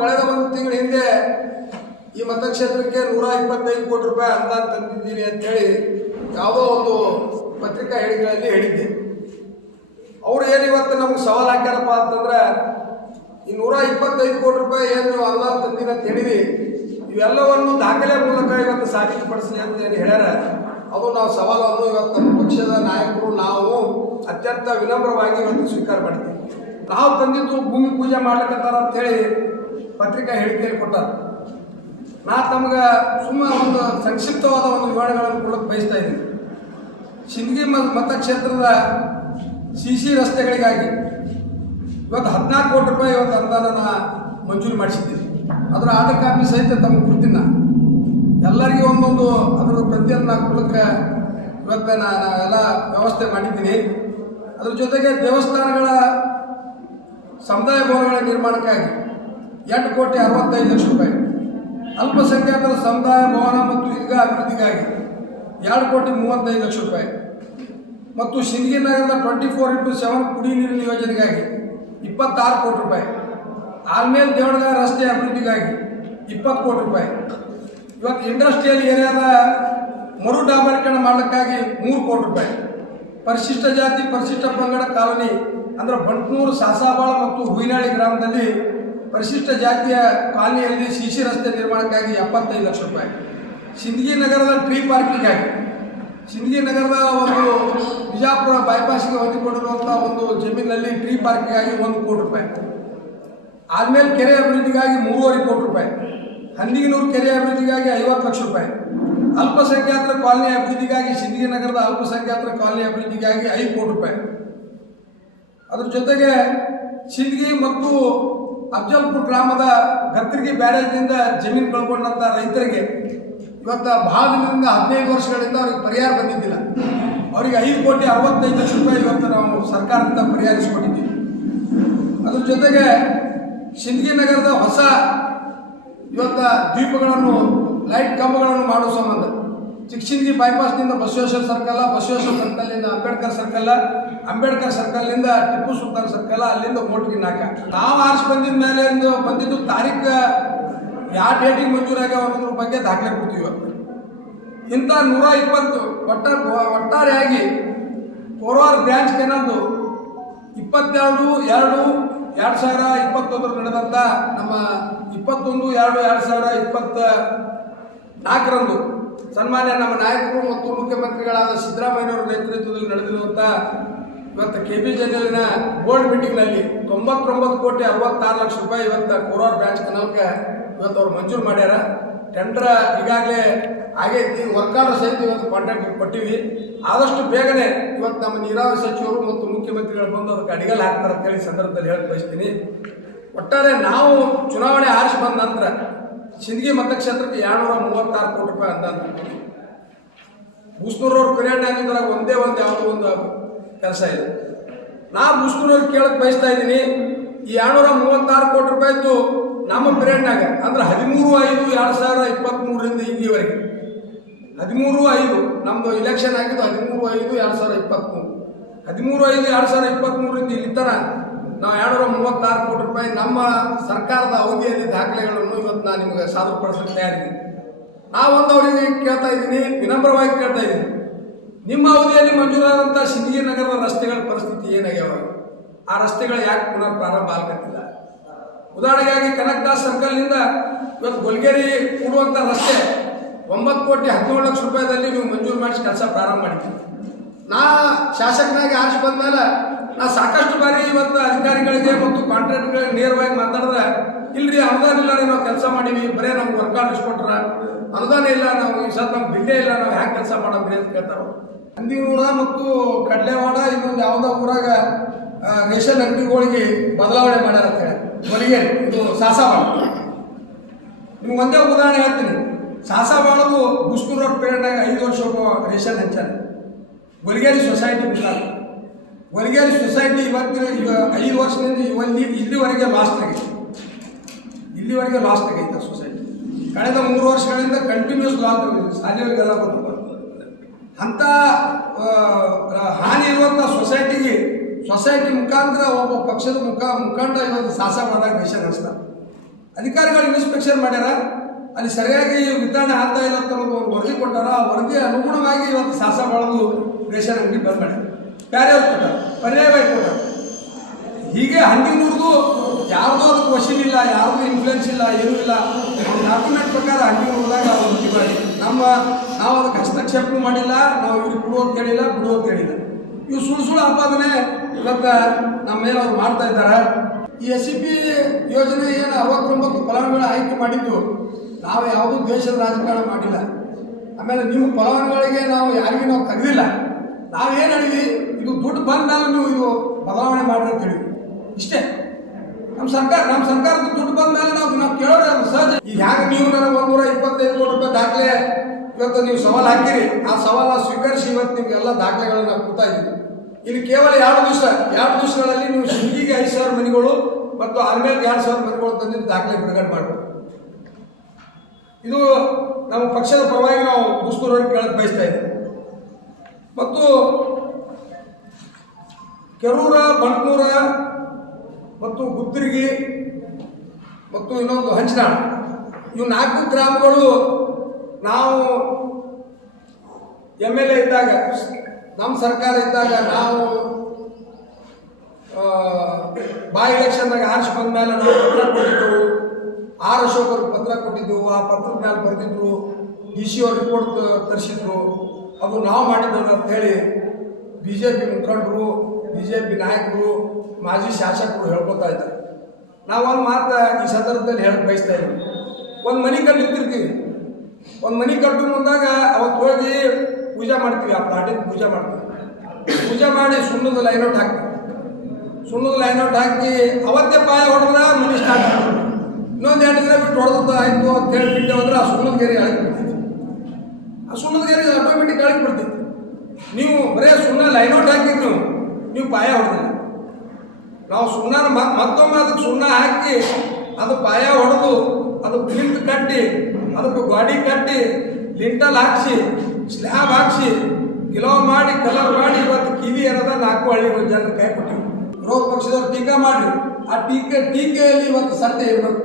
ಕಳೆದ ಒಂದು ತಿಂಗಳ ಹಿಂದೆ ಈ ಮತಕ್ಷೇತ್ರಕ್ಕೆ ನೂರ ಇಪ್ಪತ್ತೈದು ಕೋಟಿ ರೂಪಾಯಿ ಅನುದಾನ ತಂದಿದ್ದೀನಿ ಅಂತೇಳಿ ಯಾವುದೋ ಒಂದು ಪತ್ರಿಕಾ ಹೇಳಿಕೆಗಳಲ್ಲಿ ಹೇಳಿದ್ದೆ. ಅವರು ಏನು ಇವತ್ತು ನಮ್ಗೆ ಸವಾಲು ಹಾಕ್ಯಾರಪ್ಪ ಅಂತಂದ್ರೆ, ಈ ನೂರ ಇಪ್ಪತ್ತೈದು ಕೋಟಿ ರೂಪಾಯಿ ಏನು ನೀವು ಅನುದಾನ ತಂದಿನ ಅಂತ ಹೇಳಿರಿ, ಇವೆಲ್ಲವನ್ನು ದಾಖಲೆ ಮೂಲಕ ಇವತ್ತು ಸಾಬೀತುಪಡಿಸಲಿ ಅಂತ ಏನು ಹೇಳ್ಯಾರ, ಅದು ನಾವು ಸವಾಲನ್ನು ಇವತ್ತು ನಮ್ಮ ಪಕ್ಷದ ನಾಯಕರು, ನಾವು ಅತ್ಯಂತ ವಿನಮ್ರವಾಗಿ ಇವತ್ತು ಸ್ವೀಕಾರ ಮಾಡ್ತೀವಿ. ನಾವು ತಂದಿದ್ದು ಭೂಮಿ ಪೂಜೆ ಮಾಡ್ಲಿಕ್ಕತ್ತಾರ ಅಂತೇಳಿ ಪತ್ರಿಕಾ ಹೇಳಿಕೆಯಲ್ಲಿ ಕೊಟ್ಟಾರ. ನಾ ತಮ್ಗೆ ಸುಮ್ಮ ಒಂದು ಸಂಕ್ಷಿಪ್ತವಾದ ಒಂದು ವಿವರಣೆಗಳನ್ನು ಕೊಡಕ್ಕೆ ಬಯಸ್ತಾ ಇದ್ದೀನಿ. ಮತ್ತು ಮತಕ್ಷೇತ್ರದ ಸಿ ಸಿ ರಸ್ತೆಗಳಿಗಾಗಿ ಇವತ್ತು ಹದಿನಾಲ್ಕು ಕೋಟಿ ರೂಪಾಯಿ ಇವತ್ತು ಅನುದಾನನ ಮಂಜೂರು ಮಾಡಿಸಿದ್ದೀನಿ ಅದರ ಆರ್ಡರ್ ಕಾಪಿ ಸಹಿತ ತಮಗೆ ಕೊಡ್ತೀನಿ ಎಲ್ಲರಿಗೂ ಒಂದೊಂದು ಅದರ ಪ್ರತಿಯೊಂದು ನಾನು ಕೊಡಕ್ಕೆ ಇವತ್ತು ನಾನು ಎಲ್ಲ ವ್ಯವಸ್ಥೆ ಮಾಡಿದ್ದೀನಿ. ಅದ್ರ ಜೊತೆಗೆ ದೇವಸ್ಥಾನಗಳ ಸಮುದಾಯ ಭವನಗಳ ನಿರ್ಮಾಣಕ್ಕಾಗಿ ಎಂಟು ಕೋಟಿ ಅರವತ್ತೈದು ಲಕ್ಷ ರೂಪಾಯಿ. ಅಲ್ಪಸಂಖ್ಯಾತರ ಸಮುದಾಯ, ಭವನ ಮತ್ತು ಈಗ ಅಭಿವೃದ್ಧಿಗಾಗಿ ಎರಡು ಕೋಟಿ ಮೂವತ್ತೈದು ಲಕ್ಷ ರೂಪಾಯಿ. ಮತ್ತು ಸಿಂಧಗಿ ನಗರದ ಟ್ವೆಂಟಿ ಫೋರ್ ಇಂಟು ಸೆವೆನ್ ಕುಡಿ ನೀರಿನ ಯೋಜನೆಗಾಗಿ ಇಪ್ಪತ್ತಾರು ಕೋಟಿ ರೂಪಾಯಿ. ಆಲ್ಮೇಲ್ ದೇವಣಗ ರಸ್ತೆ ಅಭಿವೃದ್ಧಿಗಾಗಿ ಇಪ್ಪತ್ತು ಕೋಟಿ ರೂಪಾಯಿ. ಇವತ್ತು ಇಂಡಸ್ಟ್ರಿಯಲ್ ಏರಿಯಾದ ಮರು ಡಾಬರೀಕರಣ ಮಾಡಲಿಕ್ಕಾಗಿ ಮೂರು ಕೋಟಿ ರೂಪಾಯಿ. ಪರಿಶಿಷ್ಟ ಜಾತಿ, ಪರಿಶಿಷ್ಟ ಪಂಗಡ ಕಾಲೋನಿ ಅಂದರೆ ಬಂಟ್ನೂರು, ಸಾಸಾಬಾಳ ಮತ್ತು ಹುಯಿನಾಳಿ ಗ್ರಾಮದಲ್ಲಿ ಪರಿಶಿಷ್ಟ ಜಾತಿಯ ಕಾಲನಿಯಲ್ಲಿ ಸಿ ರಸ್ತೆ ನಿರ್ಮಾಣಕ್ಕಾಗಿ ಎಪ್ಪತ್ತೈದು ಲಕ್ಷ ರೂಪಾಯಿ ಸಿಂದಗಿ ನಗರದ ಟ್ರೀ ಪಾರ್ಕಿಗಾಗಿ ಸಿಂದಗಿ ನಗರದ ಒಂದು ಬಿಜಾಪುರ ಬೈಪಾಸ್ಗೆ ಹೊಂದಿಕೊಂಡಿರುವಂಥ ಒಂದು ಜಮೀನಿನಲ್ಲಿ ಟ್ರೀ ಪಾರ್ಕಿಗಾಗಿ ಒಂದು ಕೋಟಿ ರೂಪಾಯಿ ಆದಮೇಲೆ ಕೆರೆ ಅಭಿವೃದ್ಧಿಗಾಗಿ ಮೂರುವರೆ ಕೋಟಿ ರೂಪಾಯಿ ಹಂದಿಗಿನೂರು ಕೆರೆ ಅಭಿವೃದ್ಧಿಗಾಗಿ ಐವತ್ತು ಲಕ್ಷ ರೂಪಾಯಿ ಅಲ್ಪಸಂಖ್ಯಾತರ ಕಾಲನಿ ಅಭಿವೃದ್ಧಿಗಾಗಿ ಸಿಂದಗಿ ನಗರದ ಅಲ್ಪಸಂಖ್ಯಾತರ ಕಾಲನಿ ಅಭಿವೃದ್ಧಿಗಾಗಿ ಐದು ಕೋಟಿ ರೂಪಾಯಿ ಅದ್ರ ಜೊತೆಗೆ ಸಿಂದಗಿ ಮತ್ತು ಅಫ್ಜಲ್ಪುರ ಗ್ರಾಮದ ಗತ್ತರಿಗೆ ಬ್ಯಾರೇಜ್ನಿಂದ ಜಮೀನು ಕಳ್ಕೊಂಡಂಥ ರೈತರಿಗೆ ಇವತ್ತು ಭಾಳ ದಿನದಿಂದ ಹದಿನೈದು ವರ್ಷಗಳಿಂದ ಅವ್ರಿಗೆ ಪರಿಹಾರ ಬಂದಿದ್ದಿಲ್ಲ. ಅವರಿಗೆ ಐದು ಕೋಟಿ ಅರವತ್ತೈದು ಲಕ್ಷ ರೂಪಾಯಿ ಇವತ್ತು ನಾವು ಸರ್ಕಾರದಿಂದ ಪರಿಹರಿಸಿಕೊಟ್ಟಿದ್ದೀವಿ. ಅದ್ರ ಜೊತೆಗೆ ಸಿಂದಗಿ ನಗರದ ಹೊಸ ಇವತ್ತು ದ್ವೀಪಗಳನ್ನು, ಲೈಟ್ ಕಂಬಗಳನ್ನು ಮಾಡುವ ಸಂಬಂಧ. ಚಿಕ್ಕಸಿಂದಗಿ ಬೈಪಾಸ್ನಿಂದ ಬಸವೇಶ್ವರ ಸರ್ಕಲ್ಲ ಬಸವೇಶ್ವರ ಸರ್ಕಲ್ಲಿಂದ ಅಂಬೇಡ್ಕರ್ ಸರ್ಕಲ್ ಅಂಬೇಡ್ಕರ್ ಸರ್ಕಲ್ನಿಂದ ಟಿಪ್ಪು ಸುಲ್ತಾನ್ ಸರ್ಕಲ್ ಅಲ್ಲಿಂದ ಮೋಟ್ಗಿ ನಾಕ. ನಾವು ಆರ್ಸ್ ಬಂದಿದ ಮೇಲೆ ಒಂದು ಬಂದಿದ್ದು ತಾರೀಖ ಯಾವ ಡೇಟಿಗೆ ಮಂಜೂರಾಗ್ಯಾವ ಅನ್ನೋದ್ರ ಬಗ್ಗೆ ದಾಖಲೆ ಕೊಡ್ತೀವಿ ಇಂಥ ನೂರ ಇಪ್ಪತ್ತು ಒಟ್ಟ ಒಟ್ಟಾರೆಯಾಗಿ ಕೋರವಾರ ಬ್ರಾಂಚ್ ಏನಂದು ಇಪ್ಪತ್ತೆರಡು, ಎರಡು ಎರಡು ಸಾವಿರ ಇಪ್ಪತ್ತೊಂದರ ನಡೆದಂಥ ನಮ್ಮ ಇಪ್ಪತ್ತೊಂದು, ಎರಡು ಎರಡು ಸಾವಿರ ಇಪ್ಪತ್ತ ನಾಲ್ಕರಂದು ಸನ್ಮಾನ್ಯ ನಮ್ಮ ನಾಯಕರು ಮತ್ತು ಮುಖ್ಯಮಂತ್ರಿಗಳಾದ ಸಿದ್ದರಾಮಯ್ಯನವರ ನೇತೃತ್ವದಲ್ಲಿ ನಡೆದಿರುವಂಥ ಇವತ್ತು ಕೆ ಬಿ ಜನರಲ್ನ ಬೋರ್ಡ್ ಮೀಟಿಂಗ್ನಲ್ಲಿ ತೊಂಬತ್ತೊಂಬತ್ತು ಕೋಟಿ ಅರವತ್ತಾರು ಲಕ್ಷ ರೂಪಾಯಿ ಇವತ್ತು ಕೋರವಾರ ಬ್ರಾಂಚ್ ಕನಲ್ಗೆ ಇವತ್ತು ಅವ್ರು ಮಂಜೂರು ಮಾಡ್ಯಾರ. ಟೆಂಡರ್ ಈಗಾಗಲೇ ಆಗೈತಿ ವರ್ಕಾರು ಸಹಿತ ಇವತ್ತು ಕಾಂಟ್ರಾಕ್ಟ್ ಕೊಟ್ಟಿವಿ. ಆದಷ್ಟು ಬೇಗನೆ ಇವತ್ತು ನಮ್ಮ ನೀರಾವರಿ ಸಚಿವರು ಮತ್ತು ಮುಖ್ಯಮಂತ್ರಿಗಳು ಬಂದು ಅದಕ್ಕೆ ಅಡಿಗಲ್ ಹಾಕ್ತಾರೆ ಅಂತೇಳಿ ಸಂದರ್ಭದಲ್ಲಿ ಹೇಳಿ ಬಯಸ್ತೀನಿ. ಒಟ್ಟಾರೆ ನಾವು ಚುನಾವಣೆ ಆರಿಸಿ ಬಂದ ನಂತರ ಸಿಂದಗಿ ಮತಕ್ಷೇತ್ರಕ್ಕೆ ಎರಡ್ನೂರ ಮೂವತ್ತಾರು ಕೋಟಿ ರೂಪಾಯಿ ಅಂತ ಬೂಸ್ನೂರವ್ರ ಕರಿಯಣ್ಣಾಗಿದ್ರಾಗ ಒಂದೇ ಒಂದು ಯಾವುದೋ ಒಂದು ಕೆಲಸ ಇದೆ. ನಾ ಮುಸ್ಕೂರಲ್ಲಿ ಕೇಳಕ್ ಬಯಸ್ತಾ ಇದ್ದೀನಿ, ಈ ಎರಡ್ನೂರ ಮೂವತ್ತಾರು ಕೋಟಿ ರೂಪಾಯಿದ್ದು ನಮ್ಮ ಪಿರಿಯಡ್ನಾಗ, ಅಂದ್ರೆ ಹದಿಮೂರು ಐದು ಎರಡು ಸಾವಿರ ಇಪ್ಪತ್ತ್ಮೂರರಿಂದ ಇಲ್ಲಿವರೆಗೆ ಹದಿಮೂರು ಐದು ನಮ್ಮದು ಇಲೆಕ್ಷನ್ ಆಗಿದ್ದು ಹದಿಮೂರು ಐದು ಎರಡು ಸಾವಿರ ಇಪ್ಪತ್ತ್ಮೂರು ಹದಿಮೂರು ಐದು ಎರಡು ಸಾವಿರ ಇಪ್ಪತ್ತ್ಮೂರರಿಂದ ಇಲ್ಲಿ ತರ ನಾವು ಎರಡುನೂರ ಮೂವತ್ತಾರು ಕೋಟಿ ರೂಪಾಯಿ ನಮ್ಮ ಸರ್ಕಾರದ ಅವಧಿಯಲ್ಲಿ ದಾಖಲೆಗಳನ್ನು ಇವತ್ತು ನಾನು ನಿಮಗೆ ಸಾಧುಪಡಿಸಲು ತಯಾರಿದ್ದೀನಿ. ನಾವೊಂದು ಅವರಿಗೆ ಕೇಳ್ತಾ ಇದ್ದೀನಿ, ವಿನಮ್ರವಾಗಿ ಕೇಳ್ತಾ ಇದ್ದೀನಿ. ನಿಮ್ಮ ಅವಧಿಯಲ್ಲಿ ಮಂಜೂರಾದಂಥ ಸಿಂಧಿ ನಗರದ ರಸ್ತೆಗಳ ಪರಿಸ್ಥಿತಿ ಏನಾಗ್ಯಾವ? ಆ ರಸ್ತೆಗಳು ಯಾಕೆ ಪುನಃ ಪ್ರಾರಂಭ ಆಗತ್ತಿಲ್ಲ ಉದಾಹರಣೆಗಾಗಿ ಕನಕದಾಸ್ ಸರ್ಕಲ್ನಿಂದ ಇವತ್ತು ಗೊಲ್ಗೇರಿ ಕೂಡುವಂಥ ರಸ್ತೆ ಒಂಬತ್ತು ಕೋಟಿ ಹದಿನೇಳು ಲಕ್ಷ ರೂಪಾಯಿದಲ್ಲಿ ನೀವು ಮಂಜೂರು ಮಾಡಿಸಿ ಕೆಲಸ ಪ್ರಾರಂಭ ಮಾಡಿದ್ದೀವಿ ನಾ ಶಾಸಕನಾಗಿ ಆರಿಸಿ ಬಂದ್ಮೇಲೆ ನಾ ಸಾಕಷ್ಟು ಬಾರಿ ಇವತ್ತು ಅಧಿಕಾರಿಗಳಿಗೆ ಮತ್ತು ಕಾಂಟ್ರಾಕ್ಟ್ಗಳಿಗೆ ನೇರವಾಗಿ ಮಾತಾಡಿದ್ರೆ ಇಲ್ರಿ ಅನುದಾನ ಇಲ್ಲ ನಾವು ಕೆಲಸ ಮಾಡೀವಿ, ಬರೇ ನಮ್ಗೆ ವರ್ಕ್ ಆರ್ಡರ್ಸ್ ಕೊಟ್ರ, ಅನುದಾನ ಇಲ್ಲ, ನಾವು ಈ ಸತ್ ನಮ್ಗೆ ಬಿಲ್ಲೇ ಇಲ್ಲ, ನಾವು ಹ್ಯಾಂಗೆ ಕೆಲಸ ಮಾಡೋದ್ರಿ ಅಂತ ಕೇಳ್ತಾರ ಹಂದಿನೂರ ಮತ್ತು ಕಡ್ಲೆವಾಡ ಇನ್ನೊಂದು ಯಾವುದೋ ಊರಾಗ ರೇಷನ್ ಅಂಗಡಿಗಳಿಗೆ ಬದಲಾವಣೆ ಮಾಡ್ಯಾರ ಹೊಲಿಗೇರಿ ಇದು ಸಾಸಾಬಾಳ ನಿಮ್ಗೆ ಒಂದೇ ಉದಾಹರಣೆ ಹೇಳ್ತೀನಿ. ಸಾಸಾಬಾಳದು ಬುಸ್ಕೂರ್ ರೋಡ್ ಪೀರಿಯಡ್ನಾಗ ಐದು ವರ್ಷ ರೇಷನ್ ಹೆಚ್ಚಾರ ಗೊಲಿಗೇರಿ ಸೊಸೈಟಿ ಬಿಟ್ಟಾರ ಗೊಲಿಗೇರಿ ಸೊಸೈಟಿ ಇವತ್ತಿನ, ಈಗ ಐದು ವರ್ಷದಿಂದ ಇವಲ್ಲಿ ಇಲ್ಲಿವರೆಗೆ ಲಾಸ್ಟ್ ಆಗೈತೆ ಇಲ್ಲಿವರೆಗೆ ಲಾಸ್ಟ್ ಆಗೈತೆ ಸೊಸೈಟಿ. ಕಳೆದ ಮೂರು ವರ್ಷಗಳಿಂದ ಕಂಟಿನ್ಯೂಸ್ ಲಾಸ್ ಸಾಲಿಯವರಿಗೆಲ್ಲ ಬಂದು ಅಂಥ ಹಾನಿ ಇರುವಂಥ ಸೊಸೈಟಿಗೆ ಸೊಸೈಟಿ ಮುಖಾಂತರ ಒಬ್ಬ ಪಕ್ಷದ ಮುಖ, ಮುಖಂಡ ಇವತ್ತು ಸಾಹಸ ಮಾಡಿದಾಗ ದೇಶ ನಡೆಸ್ತಾರೆ ಅಧಿಕಾರಿಗಳು ಇನ್ಸ್ಪೆಕ್ಷನ್ ಮಾಡ್ಯಾರ, ಅಲ್ಲಿ ಸರಿಯಾಗಿ ವಿತರಣೆ ಆಗ್ತಾ ಇಲ್ಲ ಅಂತ ಅನ್ನೋದು ಒಂದು ವರದಿ ಕೊಟ್ಟಾರ, ಆ ವರದಿ ಅನುಗುಣವಾಗಿ ಇವತ್ತು ಸಾಹಸ ಮಾಡೋದು ರೇಷನ್ ಅಂಗಡಿ ಬಂದ್ ಮಾಡಿ ಬೇರೆ ಕೊಟ್ಟಾರ ಪರ್ಯಾಯವಾಗಿ ಕೊಟ್ಟಾರ ಹೀಗೆ ಹಂಗಿನೂರ್ದು ಯಾರ್ದು ಅದಕ್ಕೆ ಇಲ್ಲ ಯಾರ್ದು ಇನ್ಫ್ಲುಯೆನ್ಸ್ ಇಲ್ಲ, ಏನೂ ಇಲ್ಲ. ಡಾಕ್ಯುಮೆಂಟ್ ಪ್ರಕಾರ ಮುರಿದಾಗ ಅವರು ಮಾಡಿ ನಮ್ಮ ನಾವು ಅದಕ್ಕೆ ಹಸ್ತಕ್ಷೇಪ ಮಾಡಿಲ್ಲ, ನಾವು ಇವ್ರಿಗೆ ಬಿಡು ಅಂತ ಹೇಳಿಲ್ಲ, ಬಿಡು ಅಂತ ಹೇಳಿಲ್ಲ. ಇವು ಸುಳ್ಳು ಸುಳ್ಳು ಆಪಾದನೆ ಇವತ್ತು ನಮ್ಮ ಮೇಲೆ ಅವ್ರು ಮಾಡ್ತಾ ಇದ್ದಾರೆ. ಈ ಎಸ್ ಸಿ ಪಿ ಯೋಜನೆ ಏನು ಅರವತ್ತೊಂಬತ್ತು ಫಲಾನುಭವಿಗಳ ಆಯ್ಕೆ ಮಾಡಿದ್ದು, ನಾವು ಯಾವುದೂ ದೇಶದ ರಾಜಕಾರಣ ಮಾಡಿಲ್ಲ. ಆಮೇಲೆ ನಿಮ್ಮ ಫಲಾನುಭವಿಗಳಿಗೆ ನಾವು ಯಾರಿಗೂ ನಾವು ತೆಗೆದಿಲ್ಲ ನಾವೇನು ಹೇಳಿ ಇದು ದುಡ್ಡು ಬಂದಾಗ ನೀವು ಇದು ಬದಲಾವಣೆ ಮಾಡ್ರಿ ಅಂತ ಹೇಳಿ ಇಷ್ಟೇ. ನಮ್ಮ ಸರ್ಕಾರ ನಮ್ಮ ಸರ್ಕಾರದ ದುಡ್ಡು ಬಂದ ಮೇಲೆ ನಾವು ನಾವು ಅದು ಸಹಜ. ಈಗ ನೀವು ನನಗೆ ಒಂದೂರ ಇಪ್ಪತ್ತೈದು ಕೋಟಿ ರೂಪಾಯಿ ದಾಖಲೆ ಇವತ್ತು ನೀವು ಸವಾಲು ಹಾಕಿರಿ, ಆ ಸವಾಲ ಸ್ವೀಕರಿಸಿ ಇವತ್ತು ನಿಮಗೆಲ್ಲ ದಾಖಲೆಗಳನ್ನ ಕೊಡ್ತಾ ಇದ್ದೀವಿ. ಇಲ್ಲಿ ಕೇವಲ ಎರಡು ದಿವಸ, ಎರಡು ದಿವಸಗಳಲ್ಲಿ ನೀವು ಸಿಂಗಿಗೆ ಐದು ಸಾವಿರ ಮನೆಗಳು ಮತ್ತು ಆರ್ಮೇಲೆ ಎರಡು ಸಾವಿರ ಮನೆಗಳು ತಂದಿದ್ದು ದಾಖಲೆ ಬಿಡುಗಡೆ ಮಾಡಿ ಇದು ನಮ್ಮ ಪಕ್ಷದ ಪರವಾಗಿ ನಾವು ಮುಸ್ಕೂರವ್ರಿಗೆ ಕೇಳಕ್ಕೆ ಬಯಸ್ತಾ ಇದ್ದೀವಿ. ಮತ್ತು ಕೆರೂರ, ಬಂಟ್ನೂರ ಮತ್ತು ಗುತ್ತಿರ್ಗಿ ಮತ್ತು ಇನ್ನೊಂದು ಹಂಚನಾಳ ಇವು ನಾಲ್ಕು ಗ್ರಾಮಗಳು ನಾವು ಎಂ ಎಲ್ ಎ ಇದ್ದಾಗ, ನಮ್ಮ ಸರ್ಕಾರ ಇದ್ದಾಗ ನಾವು ಬಾ ಎಲೆಕ್ಷನ್ದಾಗ ಆರಿಸಿ ಬಂದ ಮೇಲೆ ನಾವು ಪತ್ರ ಕೊಟ್ಟಿದ್ದೆವು ಆರ್ ಅಶೋಕರು ಪತ್ರ ಕೊಟ್ಟಿದ್ದೆವು ಆ ಪತ್ರದ ಮೇಲೆ ಬರೆದಿದ್ರು. ಡಿ ಸಿ ಅವ್ರ ರಿಪೋರ್ಟ್ ತರಿಸಿದ್ರು. ಅದು ನಾವು ಮಾಡಿದ್ದಲ್ಲ ಅಂತೇಳಿ ಬಿ ಜೆ ಪಿ ಮುಖಂಡರು ಬಿ ಜೆ ಪಿ ನಾಯಕರು ಮಾಜಿ ಶಾಸಕರು ಹೇಳ್ಕೊತಾ ಇದ್ದಾರೆ ನಾವು ಒಂದು ಮಾತು ಈ ಸಂದರ್ಭದಲ್ಲಿ ಹೇಳಕ್ಕೆ ಬಯಸ್ತಾ ಇದ್ದೀವಿ ಒಂದು ಮನೆ ಕಟ್ಟಿರ್ತಿರ್ತೀವಿ ಒಂದು ಮನೆ ಕಟ್ಟು ಮುಂದಾಗ ಅವತ್ತು ಹೋಗಿ ಪೂಜೆ ಮಾಡ್ತೀವಿ, ಆ ಪ್ಲಾಟಿನ ಪೂಜೆ ಮಾಡ್ತೀವಿ. ಪೂಜೆ ಮಾಡಿ ಸುಣ್ಣದ ಲೈನೌಟ್ ಹಾಕ್ತೀವಿ. ಸುಣ್ಣದ ಲೈನೌಟ್ ಹಾಕಿ ಅವತ್ತೇ ಪಾಯ ಹೊಡೆದ್ರ ಮನೆ ಸ್ಟಾರ್ಟ್ ಇನ್ನೊಂದು ಎರಡು ದಿನ ಬಿಟ್ಟು ಹೊಡೆದ ಆಯಿತು ಅಂತ ಹೇಳಿ ಬಿಟ್ಟು ಹೋದ್ರೆ ಆ ಸುಣ್ಣದ ಗೆರೆ ಅಳಕ್ ಬಿಡ್ತೈತಿ. ಆ ಸುಣ್ಣದ ಗೆರೆ ಆಟೋಮೆಟಿಕ್ ಅಳಕ್ ಬಿಡ್ತೈತಿ. ನೀವು ಬರೇ ಸುಣ್ಣ ಲೈನ್ ಔಟ್ ನೀವು ನೀವು ಪಾಯ ಹೊಡೆದಿಲ್ಲ. ನಾವು ಸುಣ್ಣ ಮತ್ತೊಮ್ಮೆ ಅದಕ್ಕೆ ಸುಣ್ಣ ಹಾಕಿ ಅದು ಪಾಯ ಹೊಡೆದು ಅದು ಪ್ಲಿಂಟ್ ಕಟ್ಟಿ, ಅದಕ್ಕೆ ಗಾಡಿ ಕಟ್ಟಿ, ಲಿಂಟಲ್ ಹಾಕ್ಸಿ, ಸ್ಲ್ಯಾಬ್ ಹಾಕ್ಸಿ, ಗಿಲೋ ಮಾಡಿ, ಕಲರ್ ಮಾಡಿ ಇವತ್ತು ಕಿವಿ ಏನದ ನಾಲ್ಕು ಹಳ್ಳಿ ಜನ ಕೈ ಕೊಟ್ಟಿವಿ ವಿರೋಧ ಪಕ್ಷದವ್ರು ಟೀಕಾ ಮಾಡ್ರಿ. ಆ ಟೀಕೆ, ಟೀಕೆಯಲ್ಲಿ ಇವತ್ತು ಸತ್ಯ ಇರಬೇಕು